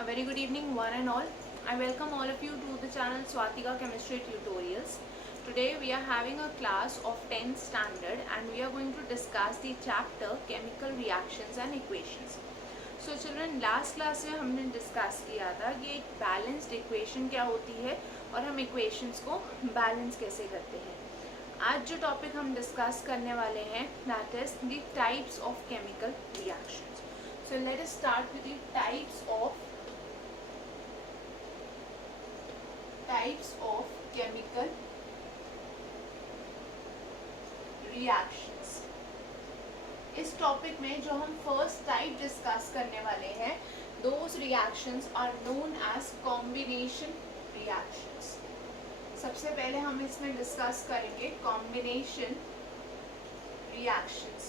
A very good evening one and all. I welcome all of you to the channel Swatika Chemistry Tutorials. Today we are having a class of 10th standard and we are going to discuss the chapter Chemical Reactions and Equations. So children, last class में हमने discuss किया था कि एक balanced equation क्या होती है और हम इक्वेशंस को बैलेंस कैसे करते हैं. आज जो टॉपिक हम डिस्कस करने वाले हैं that is the types of chemical reactions. So let us start with the types of chemical reactions. इस टॉपिक में जो हम फर्स्ट टाइप डिस्कस करने वाले हैं, those reactions are known as combination reactions. सबसे पहले हम इसमें डिस्कस करेंगे combination reactions.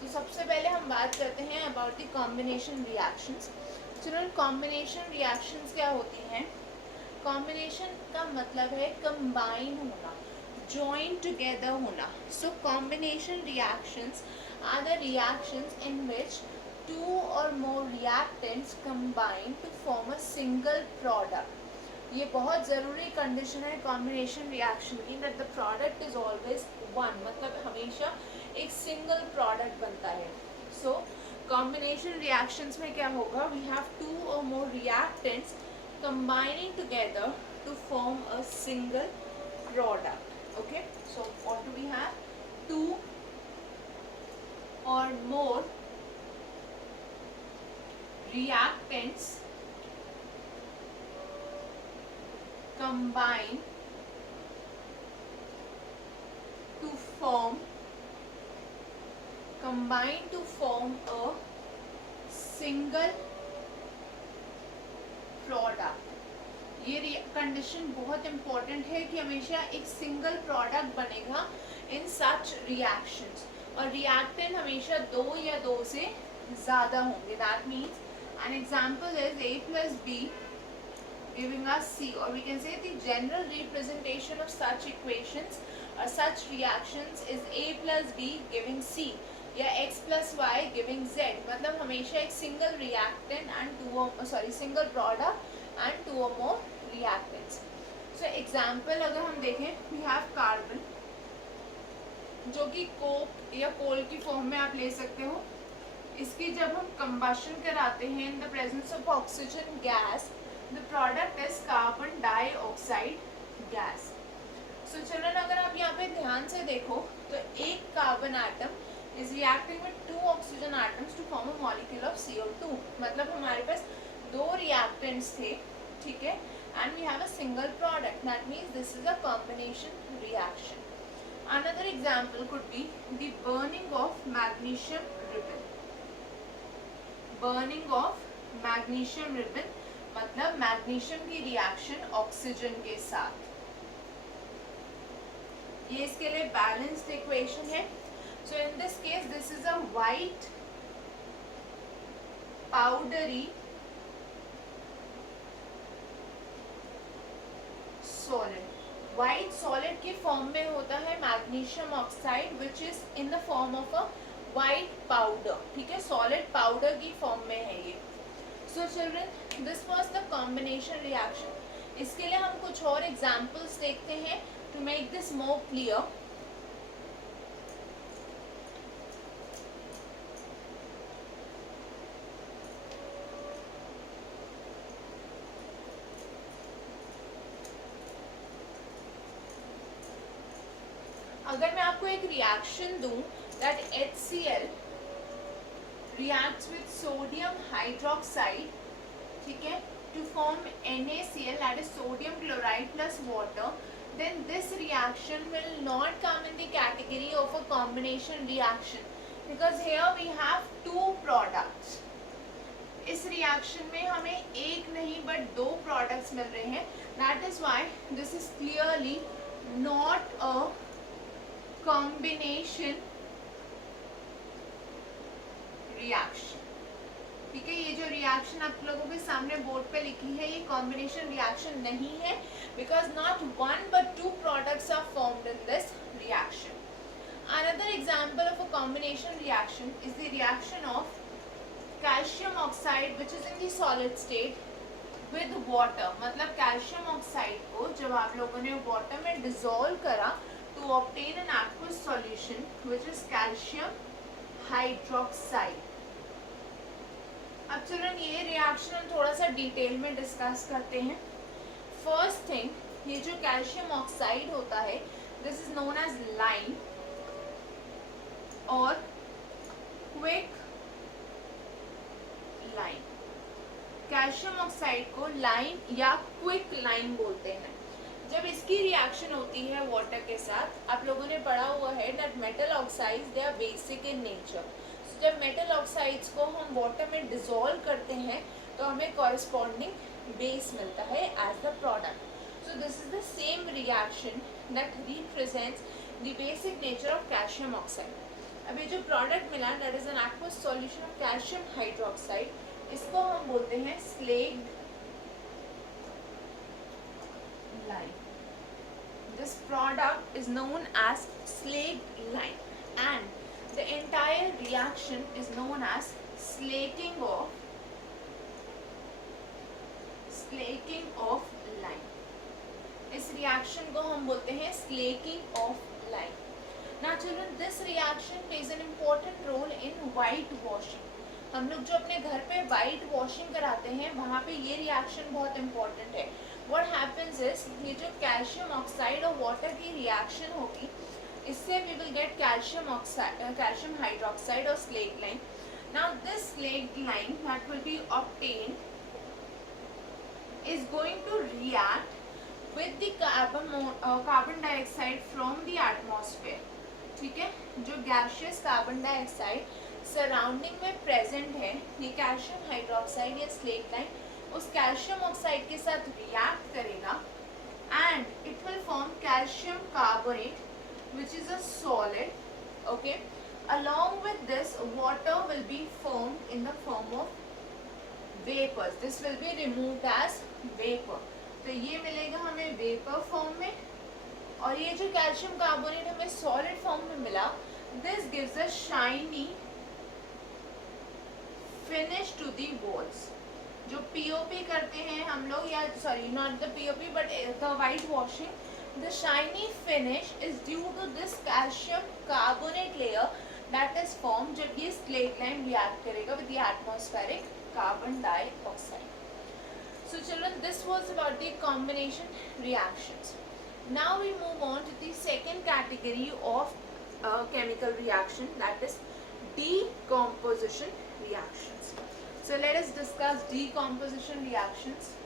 तो सबसे पहले हम बात करते हैं about the combination reactions. Children, combination reactions क्या होती हैं? कॉम्बिनेशन का मतलब है कंबाइन होना, जॉइन टुगेदर होना. So combination reactions are the reactions in which two or more reactants combine to form a single product. ये बहुत ज़रूरी कंडीशन है कॉम्बिनेशन रिएक्शन की, that the product is always one, मतलब हमेशा एक सिंगल प्रोडक्ट बनता है. सो कॉम्बिनेशन रिएक्शंस में क्या होगा? We have two or more reactants combining together to form a single product. Okay, so what do we have? Two or more reactants combine to form a single product. ये condition बहुत important है कि हमेशा एक single product बनेगा इन सच reactions, और reactant हमेशा दो या दो से ज़्यादा होंगे. That means an example is A plus B giving us C, or we can say the general representation of such equations or such reactions is A plus B giving C या X plus Y giving Z. मतलब हमेशा एक single reactant and single product and two or more reactants. So example अगर हम देखें, we have carbon जो कि Coke या कोल की फॉर्म में आप ले सकते हो. इसकी जब हम कंबशन कराते हैं in the presence of oxygen gas, the product is carbon dioxide gas. So children, अगर आप यहाँ पे ध्यान से देखो तो एक carbon atom is reacting with two oxygen atoms to form a molecule of CO2. मतलब हमारे पास दो रिएक्टेंट्स थे, ठीक है, and we have a single product. That means this is a combination reaction. Another example could be the burning of magnesium ribbon. Burning of magnesium ribbon मतलब magnesium की reaction oxygen के साथ. ये इसके लिए बैलेंस्ड इक्वेशन है. So in this case this is a white powdery solid. White solid की form में होता है magnesium oxide which is in the form of a white powder. ठीक है, सॉलिड पाउडर की फॉर्म में है ये. So children, this was the combination reaction. इसके लिए हम कुछ और एग्जांपल्स देखते हैं to make this more clear. अगर मैं आपको एक रिएक्शन दूं that HCl reacts with sodium hydroxide, ठीक है, to form NaCl, that is sodium chloride plus water, then this reaction will not come in the category of a combination reaction because here we have two products. इस reaction में हमें एक नहीं but दो products मिल रहे हैं. That is why this is clearly not a combination reaction. ठीक है, ये जो रिएक्शन आप लोगों के सामने बोर्ड पे लिखी है ये कॉम्बिनेशन रिएक्शन नहीं है because not one but two products are formed in this reaction. Another example of a combination reaction is the reaction of calcium oxide which is in the solid state with water. मतलब calcium oxide को जब आप लोगों ने water में dissolve करा to obtain an aqueous solution which is calcium hydroxide. अब चलो ये रिएक्शन हम थोड़ा सा डिटेल में डिस्कस करते हैं. फर्स्ट थिंग, ये जो कैल्शियम ऑक्साइड होता है this is known as lime or quick lime. Calcium oxide को लाइम या क्विक लाइम बोलते हैं. जब इसकी रिएक्शन होती है वाटर के साथ, आप लोगों ने पढ़ा हुआ है that metal oxides they are basic in nature. जब मेटल ऑक्साइड्स को हम वाटर में डिसॉल्व करते हैं तो हमें कॉरस्पॉन्डिंग बेस मिलता है as the product. So this is the same reaction that represents the basic nature of calcium oxide. अभी जो प्रोडक्ट मिला that is an aqueous solution of calcium hydroxide, इसको हम बोलते हैं slaked lime. This product is known as slaked lime and the entire reaction is known as slaking of lime. इस reaction को हम बोलते हैं slaking of lime. Now children, this reaction plays an important role in white washing. हम लोग जो अपने घर पे वाइट वॉशिंग कराते हैं वहाँ पे ये रिएक्शन बहुत इंपॉर्टेंट है. What happens is ये जो कैल्शियम ऑक्साइड और वाटर की रिएक्शन होगी इससे we will get calcium hydroxide or slaked lime. Now this slaked lime that will be obtained is going to react with the carbon dioxide from the atmosphere. ठीक है, जो gaseous carbon dioxide surrounding में present है, ये calcium hydroxide या slaked lime उस calcium oxide के साथ रिएक्ट करेगा and it will form calcium carbonate which is a solid. Okay, along with this water will be formed in the form of vapors. This will be removed as vapor. तो ये मिलेगा हमें vapour form में और ये जो calcium carbonate हमें solid form में मिला this gives a shiny finish to the walls. जो पीओपी करते हैं हम लोग, या sorry not the POP but the whitewashing, the shiny finish is due to this calcium carbonate layer that is form जब ये स्लेक्ड लाइम रिएक्ट करेगा with the atmospheric carbon dioxide. So children, this was about the combination reactions. Now we move on to the second category of chemical reaction, that is decomposition reactions. So let us discuss decomposition reactions.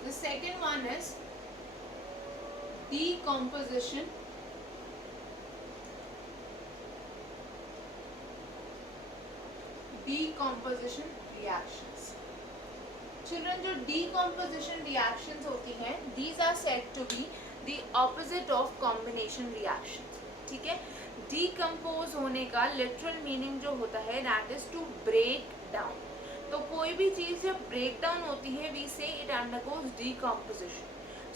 The second one is decomposition reactions. Children, जो decomposition reactions होती हैं these are said to be the opposite of combination reactions. ठीक है, decompose होने का literal meaning जो होता है that is to break down. तो कोई भी चीज़ जब ब्रेक डाउन होती है we say it undergoes decomposition.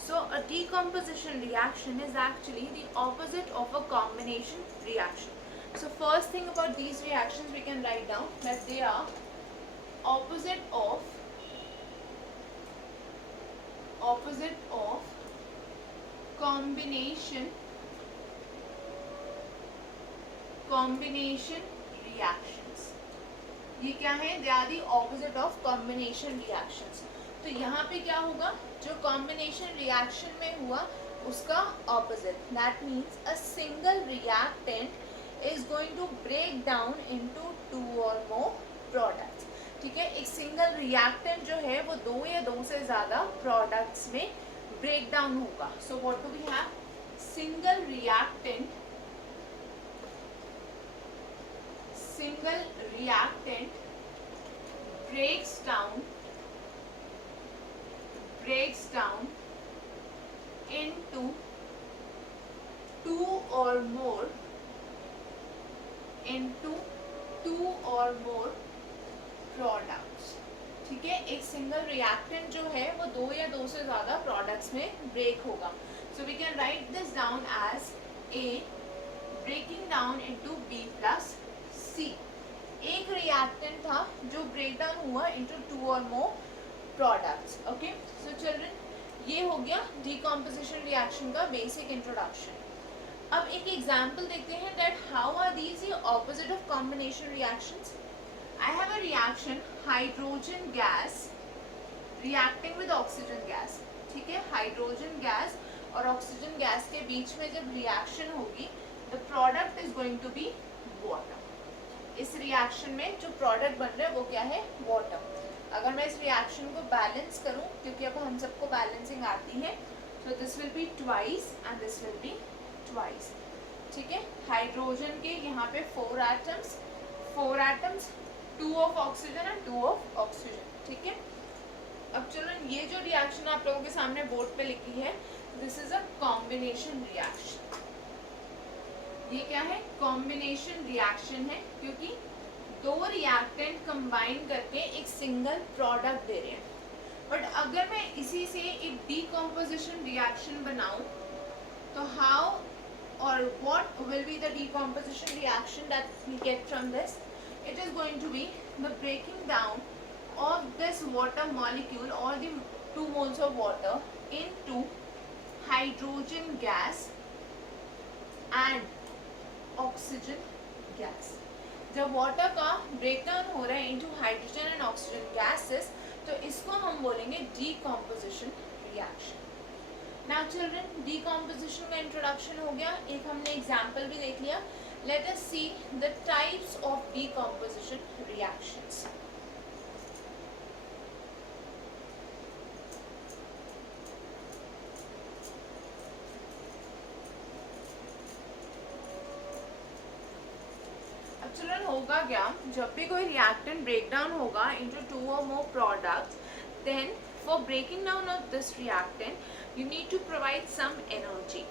So a decomposition reaction is actually the opposite of a combination reaction. So first thing about these reactions we can write down that they are opposite of combination reactions. ये क्या है? They are the opposite of combination reactions. तो यहाँ पे क्या होगा? जो combination reaction में हुआ उसका opposite. That means a single reactant is going to break down into 2 or more products. ठीक है, एक सिंगल रिएक्टेंट जो है वो 2 या 2 से ज़्यादा प्रोडक्ट्स में ब्रेक डाउन होगा. So what do we have? Single reactant breaks down into two or more products. ठीक है, एक सिंगल रिएक्टेंट जो है वो दो या दो से ज़्यादा प्रोडक्ट्स में ब्रेक होगा। So we can write this down as a breaking down into B plus C. एक रिएक्टेंट था जो ब्रेक डाउन हुआ into two or more products. Okay, so children, ये हो गया डीकम्पोजिशन रिएक्शन का बेसिक इंट्रोडक्शन। अब एक एग्जाम्पल देखते हैं that how are these opposite of combination reactions. I have a reaction hydrogen gas reacting with oxygen gas. ठीक है, हाइड्रोजन गैस और ऑक्सीजन गैस के बीच में जब रिएक्शन होगी the product is going to be water. इस रिएक्शन में जो प्रोडक्ट बन रहा है वो क्या है, वाटर। अगर मैं इस रिएक्शन को बैलेंस करूं, क्योंकि अब हम सबको बैलेंसिंग आती है, so this will be twice and this will be twice। ठीक है, हाइड्रोजन के यहाँ पे 4 atoms 2 of oxygen and 2 of oxygen. ठीक है, अब चलो ये जो रिएक्शन आप लोगों के सामने बोर्ड पे लिखी है, this is a combination reaction. ये क्या है, कॉम्बिनेशन रिएक्शन है, क्योंकि दो रिएक्टेंट कंबाइन करके एक सिंगल प्रोडक्ट दे रहे हैं। बट अगर मैं इसी से एक डीकम्पोजिशन रिएक्शन बनाऊं तो how or what will be the decomposition reaction that we get from this. It is going to be the breaking down of this water molecule or the 2 moles of water into hydrogen gas and oxygen gas। जब water का breakdown हो रहा है into hydrogen and oxygen gases, तो इसको हम बोलेंगे decomposition reaction. Now children, decomposition का इंट्रोडक्शन हो गया, एक हमने एग्जांपल भी देख लिया। Late us see the types of decomposition reactions. Children, होगा क्या, जब भी कोई रिएक्टेंट ब्रेकडाउन होगा into 2 or more products, then for breaking down of this reactant you need to provide some energy.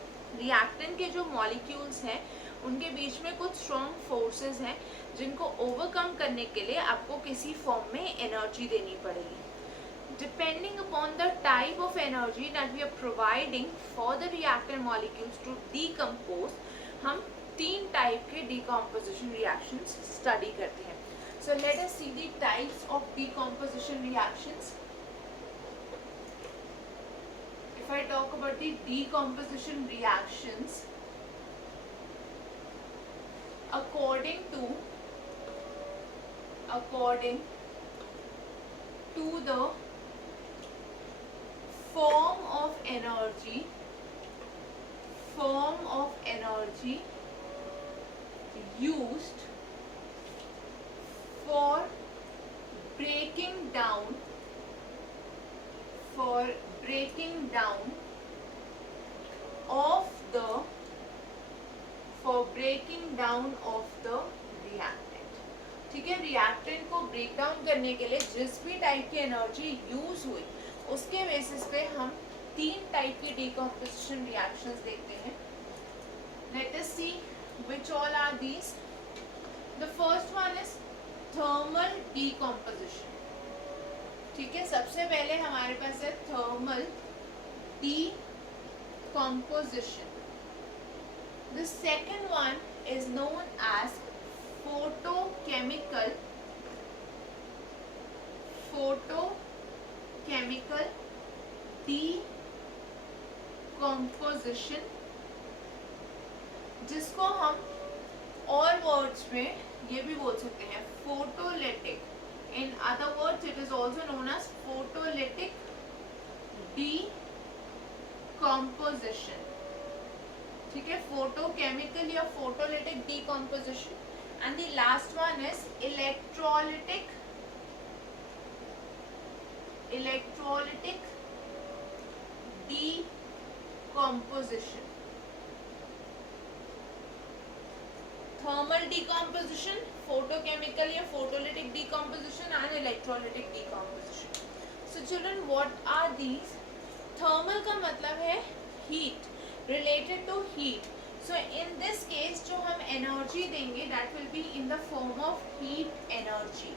Reactant के जो मॉलिक्यूल्स हैं उनके बीच में कुछ स्ट्रॉन्ग फोर्सेस हैं जिनको ओवरकम करने के लिए आपको किसी फॉर्म में एनर्जी देनी पड़ेगी। Depending upon the type of energy that we are providing for the reactant molecules to decompose, हम 3 टाइप के डीकम्पोजिशन रिएक्शंस स्टडी करते हैं। So let us see the types of decomposition reactions. If I talk about the decomposition reactions according to the form of energy used for breaking down of the reactant। ठीक है, reactant को break down करने के लिए जिस भी type की energy use हुई उसके बेसिस पे हम 3 टाइप की डीकम्पोजिशन रिएक्शंस देखते हैं। Let us see which all are these। The first one is thermal decomposition। ठीक है, सबसे पहले हमारे पास है thermal decomposition। The second one is known as photochemical decomposition, जिसको हम और वर्ड्स में ये भी बोल सकते हैं photolytic. In other words it is also known as photolytic decomposition. ठीक है, फोटोकेमिकल या photolytic decomposition. And the last one is electrolytic decomposition। Thermal decomposition, photochemical या photolytic decomposition and electrolytic decomposition। So children, what are these? Thermal का मतलब है heat, related to heat. So in this case जो हम energy देंगे that will be in the form of heat energy.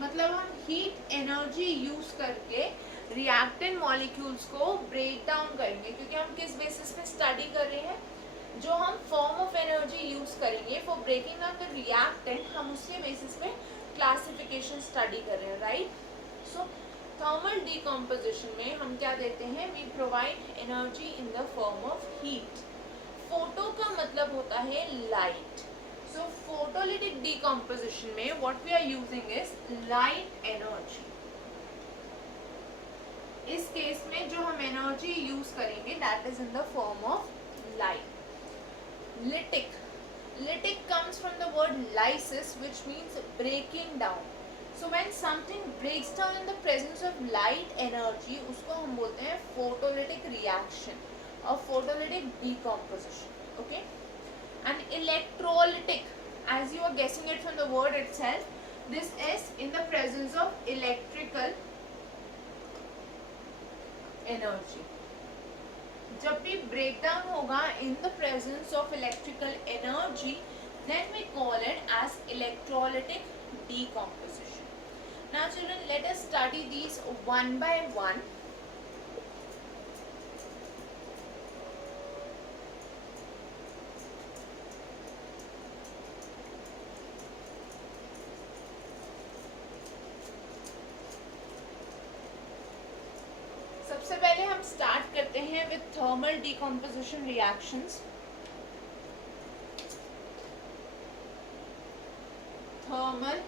मतलब हम heat energy use करके reactant molecules को ब्रेक डाउन करेंगे, क्योंकि हम किस बेसिस पे स्टडी कर रहे हैं, जो हम फॉर्म ऑफ एनर्जी यूज करेंगे for breaking down the reactant, हम उसके बेसिस पे क्लासिफिकेशन स्टडी कर रहे हैं, राइट. सो थर्मल डिकम्पोजिशन में हम क्या देते हैं, we provide energy in the form of heat. Photo का मतलब होता है लाइट. So photolytic decomposition में what we are using is light energy. इस केस में जो हम एनर्जी यूज करेंगे that is in the form of light. Lytic. Lytic comes from the word lysis, which means breaking down. So when something breaks down in the presence of light energy, उसको हम बोलते हैं photolytic reaction or photolytic decomposition. Okay. And electrolytic, as you are guessing it from the word itself, this is in the presence of electrical energy. जब भी breakdown होगा in the presence of electrical energy, then we call it as electrolytic decomposition. Now children, let us study these one by one. सबसे पहले हम start करते हैं with thermal decomposition reactions. Thermal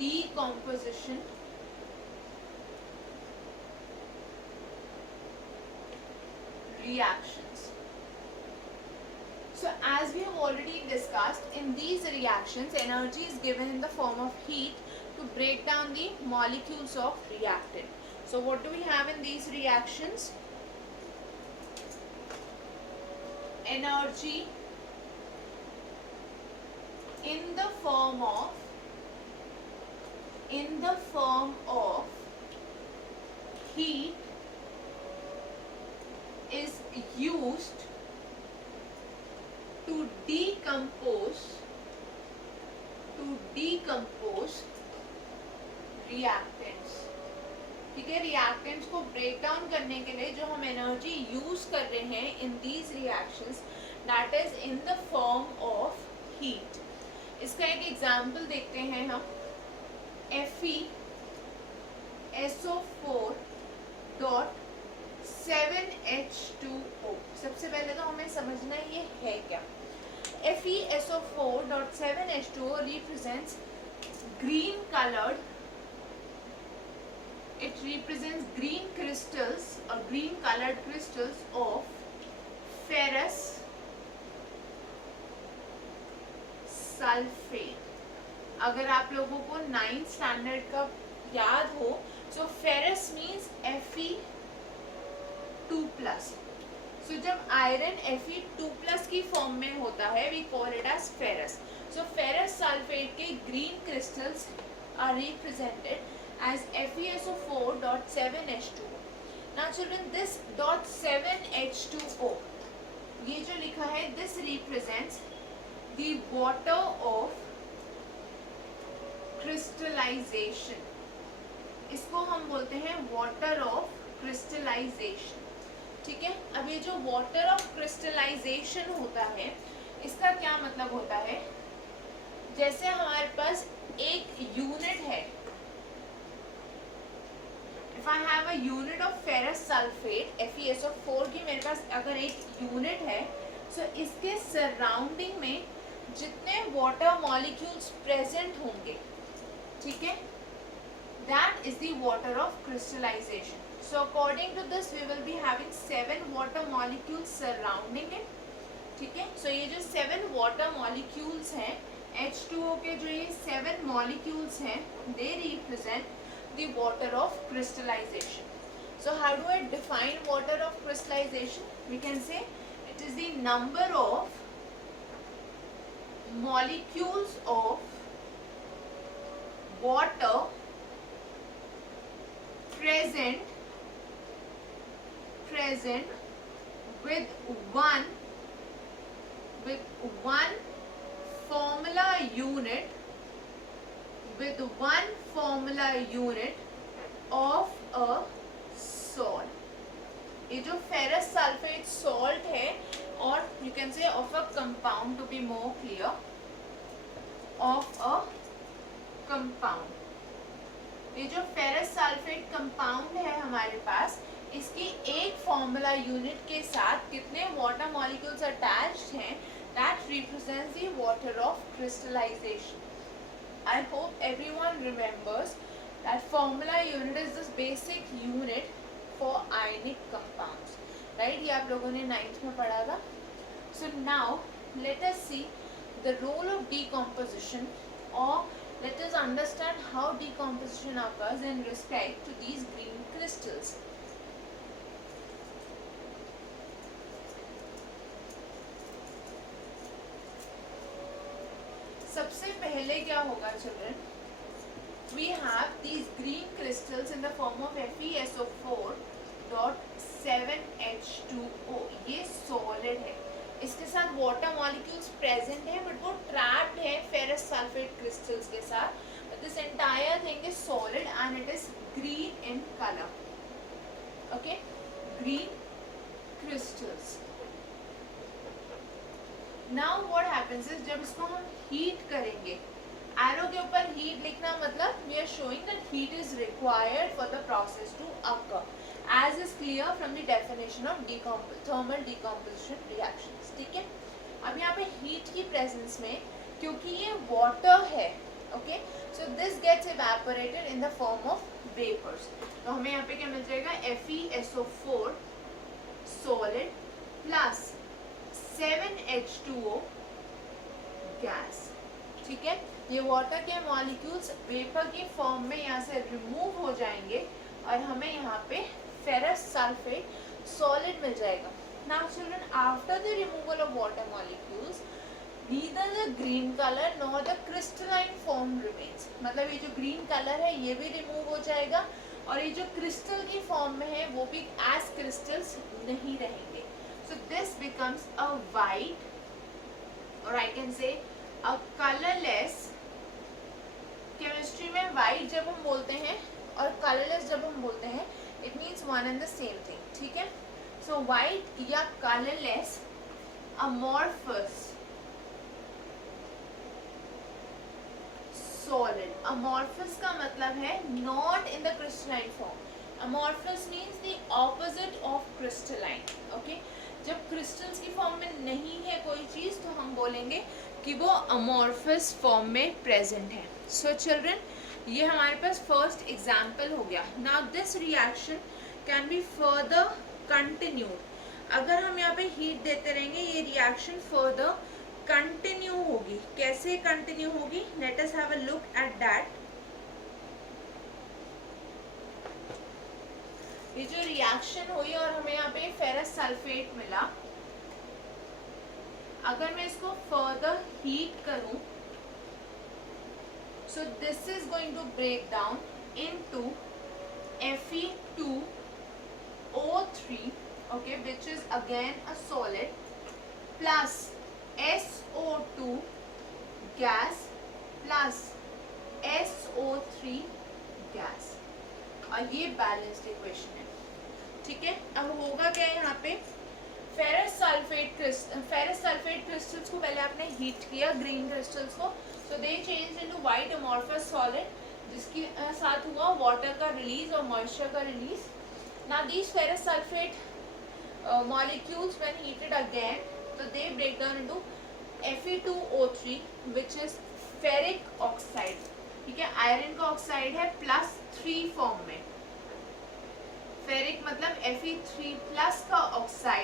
decomposition reactions. So as we have already discussed, in these reactions energy is given in the form of heat to break down the molecules of reactant. So what do we have in these reactions? Energy in the form of heat is used to decompose reactants. ठीक है, reactants को break down करने के लिए जो हम energy use कर रहे हैं in these reactions, that is in the form of heat. इसका एक एग्जांपल देखते हैं हम. FeSO4.7H2O. सबसे पहले तो हमें समझना ये है क्या. FeSO4.7H2O represents green colored, it represents green crystals or green colored crystals of ferrous sulfate. अगर आप लोगों को 9th स्टैंडर्ड का याद हो, so ferrous means Fe2+. so जब आयरन Fe2+ की फॉर्म में होता है, we call it as ferrous. so ferrous sulfate के green crystals are represented as FeSO4.7H2O. now children, this .7H2O, ये जो लिखा है, this represents the water of crystallization. इसको हम बोलते हैं water of crystallization. ठीक है. अब ये जो water of crystallization होता है, इसका क्या मतलब होता है, जैसे हमारे पास एक यूनिट है. If I have a unit of ferrous sulfate, FeSO4 की मेरे पास अगर एक यूनिट है, so इसके सराउंडिंग में जितने वाटर मॉलिक्यूल्स प्रेजेंट होंगे, ठीक है, that is the water of crystallization. so according to this we will be having 7 water molecules surrounding it. ठीक है. so ये जो 7 water molecules हैं, H2O के जो ये 7 molecules हैं, they represent the water of crystallization. so how do I define water of crystallization? we can say it is the number of molecules of water present present with one formula unit of a salt. ये जो ferrous sulphate salt है, और you can say of a compound, to be more clear, of a compound. ये जो ferrous sulphate compound है हमारे पास, इसकी एक फॉर्मूला यूनिट के साथ कितने वाटर मॉलिक्यूल्स अटैच्ड हैं, that represents the water of crystallisation. I hope everyone remembers that formula unit is the basic unit for ionic compounds, right? ये आप लोगों ने 9th में पढ़ा था. So now let us see the role of decomposition, or let us understand how decomposition occurs in respect to these green crystals. सबसे पहले क्या होगा children, we have these green crystals in the form of FeSO4.7H2O. ये solid है, इसके साथ water molecules present है, but वो ट्रैप्ड है फेरस सल्फेट क्रिस्टल्स के साथ. This entire thing is solid and it is green in colour. Okay, green crystals. Now what happens is, जब इसको हम हीट करेंगे, एरो के ऊपर हीट लिखना मतलब we are showing that heat is required for the process to occur, as is clear from the definition of thermal decomposition reactions. ठीक है, अब यहाँ पे हीट की प्रेजेंस में, क्योंकि ये वाटर है, okay, so this gets evaporated in the form of vapours. तो हमें यहाँ पे क्या मिल जाएगा, FeSO4 solid plus 7H2O gas. ठीक है, ये वाटर के मॉलिक्यूल्स वेपर की फॉर्म में यहाँ से रिमूव हो जाएंगे और हमें यहाँ पे ferrous sulfate solid मिल जाएगा. Now children, after the removal of water molecules, neither the green color nor the crystalline form remains. मतलब ये जो green color है ये भी remove हो जाएगा, और ये जो crystal की form में है वो भी as crystals नहीं रहेंगे. So this becomes a white, or I can say a colorless. Chemistry में white जब हम बोलते हैं और colorless जब हम बोलते हैं, it means one and the same thing. ठीक है, so white या colorless amorphous solid. amorphous का मतलब है not in the crystalline form. amorphous means the opposite of crystalline. okay, जब crystals की फॉर्म में नहीं है कोई चीज, तो हम बोलेंगे कि वो amorphous फॉर्म में प्रेजेंट है. so children, ये हमारे पास फर्स्ट एग्जाम्पल हो गया. Now this reaction can be further continued. अगर हम यहाँ पे हीट देते रहेंगे, ये रिएक्शन फर्दर कंटिन्यू होगी. कैसे कंटिन्यू होगी, let us have a look at that. ये जो रिएक्शन हुई और हमें यहाँ पे फेरस सल्फेट मिला, अगर मैं इसको फर्दर हीट करूं, so this is going to break down into Fe2O3, okay, which is again a solid, plus SO2 gas plus SO3 gas, और ये बैलेंस्ड इक्वेशन है. ठीक है, अब होगा क्या यहाँ पे, फेरस सल्फेट क्रिस्टल्स को पहले आपने हीट किया, ग्रीन क्रिस्टल्स को, so they changed into white amorphous solid, जिसके साथ हुआ वाटर का रिलीज और मॉइस्चर का release. now these ferrous sulfate molecules when heated again, so they break down into Fe2O3, which is ferric oxide. ठीक है, iron का ऑक्साइड है +3 फॉर्म में. फेरिक मतलब Fe3+ का ऑक्साइड